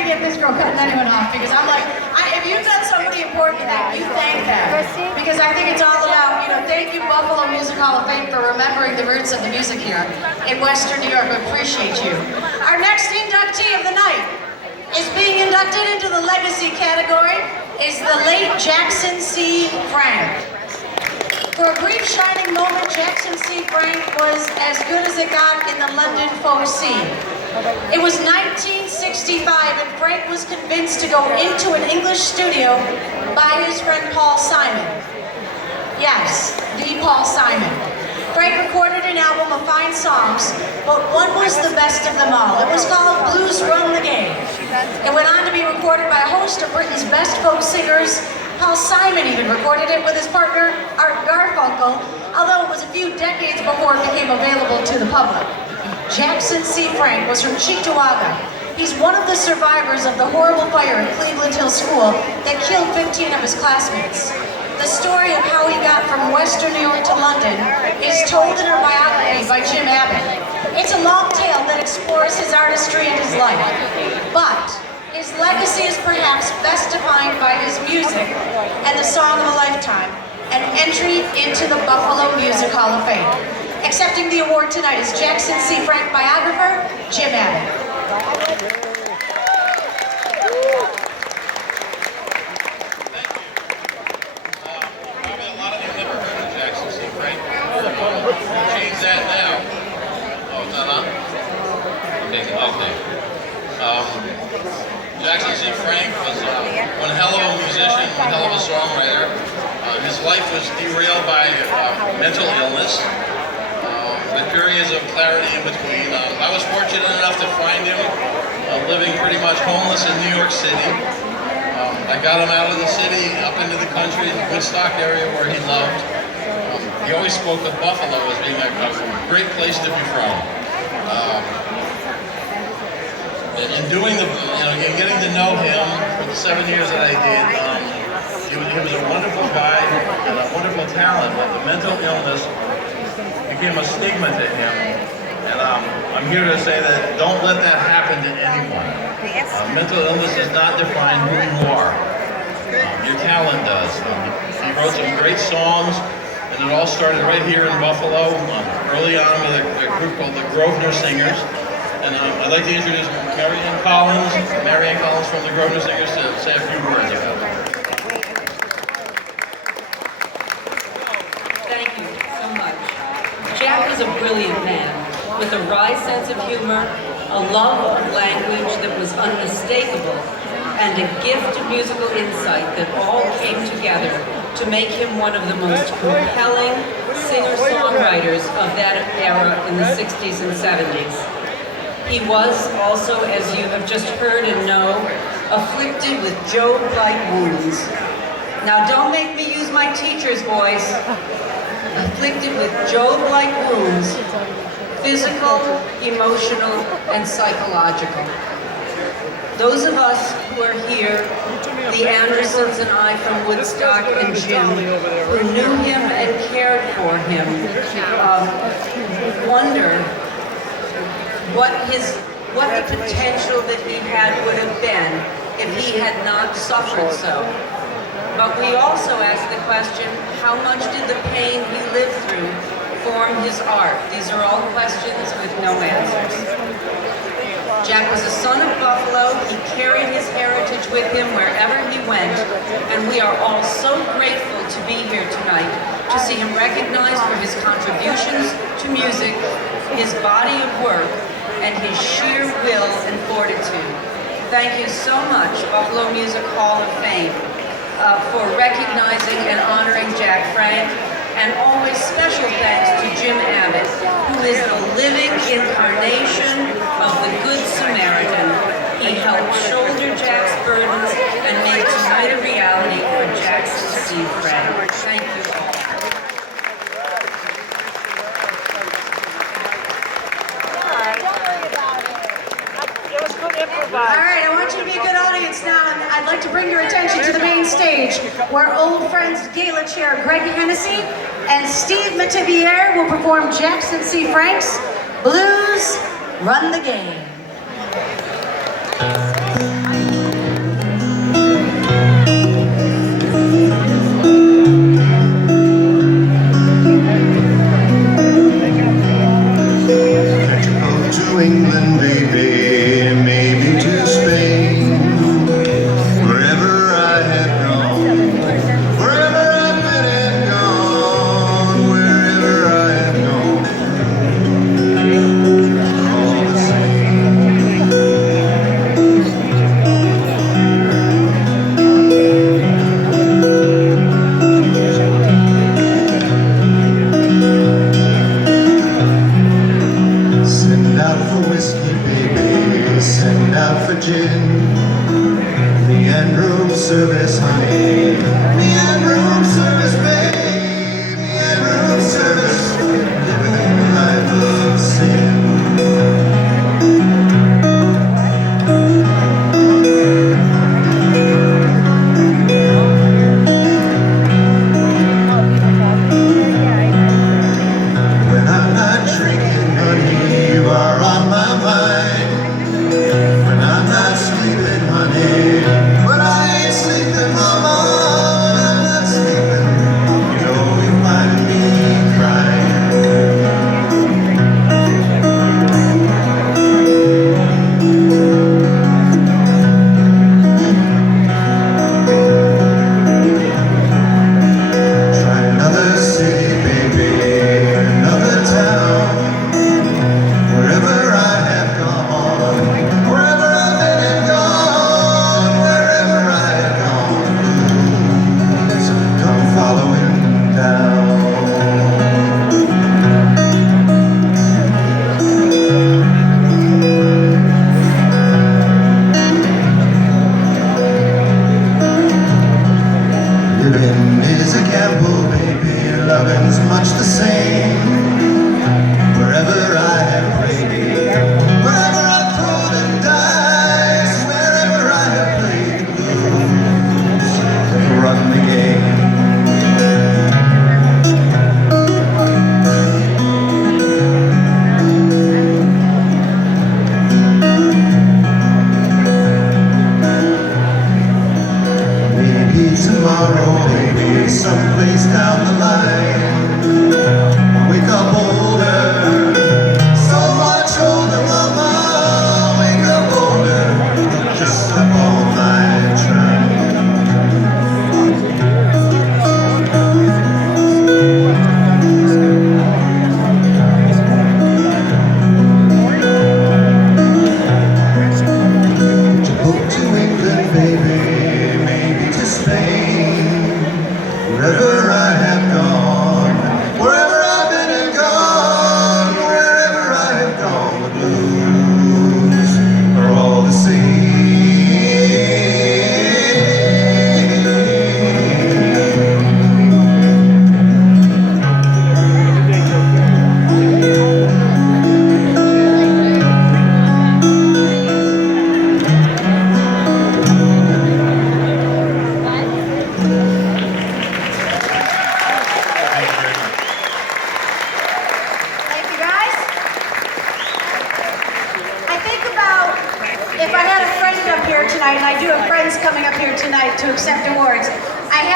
to get this girl cutting anyone off because I'm like, if you've done somebody important today, you thank them. Because I think it's all about, thank you Buffalo Music Hall of Fame for remembering the roots of the music here in Western New York. We appreciate you. Our next inductee of the night is being inducted into the legacy category is the late Jackson C. Frank. For a brief shining moment, Jackson C. Frank was as good as it got in the London folk scene. It was 1965 and Frank was convinced to go into an English studio by his friend Paul Simon. Yes, the Paul Simon. Frank recorded an album of fine songs, but one was the best of them all. It was called Blues Run the Game. It went on to be recorded by a host of Britain's best folk singers. Paul Simon even recorded it with his partner, Art Garfunkel, although it was a few decades before it became available to the public. Jackson C. Frank was from Cheektowaga. He's one of the survivors of the horrible fire at Cleveland Hill School that killed 15 of his classmates. The story of how he got from Western New York to London is told in a biography by Jim Abbott. It's a long tale that explores his artistry and his life, but his legacy is perhaps best defined by his music and the song of a lifetime, an entry into the Buffalo Music Hall of Fame. Accepting the award tonight is Jackson C. Frank biographer, Jim Abbott. Jackson C. Frank was one hell of a musician, one hell of a songwriter. His life was derailed by mental illness, with periods of clarity in between. I was fortunate enough to find him living pretty much homeless in New York City. I got him out of the city, up into the country, in the Woodstock area where he loved. He always spoke of Buffalo as being a great place to be from. In doing in getting to know him for the 7 years that I did, he was a wonderful guy and a wonderful talent, but the mental illness became a stigma to him. And I'm here to say that don't let that happen to anyone. Mental illness does not define who you are. Your talent does. He wrote some great songs, and it all started right here in Buffalo, early on with a group called the Grosvenor Singers. And I'd like to introduce Marianne Collins from the Grosvenor Singers to say a few words about it. Thank you so much. Jack was a brilliant man with a wry sense of humor, a love of language that was unmistakable, and a gift of musical insight that all came together to make him one of the most compelling singer-songwriters of that era in the 60s and 70s. He was also, as you have just heard and know, afflicted with Job-like wounds. Now don't make me use my teacher's voice. Afflicted with Job-like wounds, physical, emotional, and psychological. Those of us who are here, the Andersons and I from Woodstock and Jim, who knew him and cared for him, wonder what the potential that he had would have been if he had not suffered so. But we also ask the question, how much did the pain he lived through form his art? These are all questions with no answers. Jack was a son of Buffalo. He carried his heritage with him wherever he went, and we are all so grateful to be here tonight to see him recognized for his contributions to music, his body of work, and his sheer will and fortitude. Thank you so much, Buffalo Music Hall of Fame, for recognizing and honoring Jack Frank, and always special thanks to Jim Abbott, who is the living incarnation of the Good Samaritan. He helped shoulder Jack's burdens and made tonight a reality for Jackson C. Frank. Thank you all. All right, I want you to be a good audience now, and I'd like to bring your attention to the main stage, where old friends Gala Chair Greg Hennesey and Steve Metivier will perform Jackson C. Frank's Blues Run the Game. virgin. Me and room service, honey. Me and room service, babe. Me and room service. Living a life of sin. When I'm not drinking, honey, you are on my mind. When I'm not sleeping, honey, when I ain't sleeping, mama, when I'm not sleeping, you know you find me crying. Try another city, baby, another town. Wherever I have gone, wherever I've been and gone, wherever I have gone, blues come following down. Living is a gamble, baby, loving's much the same. Wherever I have played, wherever I've thrown the dice, wherever I have played the blues, run the game. Maybe tomorrow, baby, someplace down the line, I'll wake up older, so much older, mama, wake up older, just stop all my trying. To go to England, baby, maybe to Spain, wherever I have gone, wherever I've been and gone, wherever I have gone, the blues are all the same. Thank you, guys. I think about if I had a friend up here tonight, and I do have friends coming up here tonight to accept awards,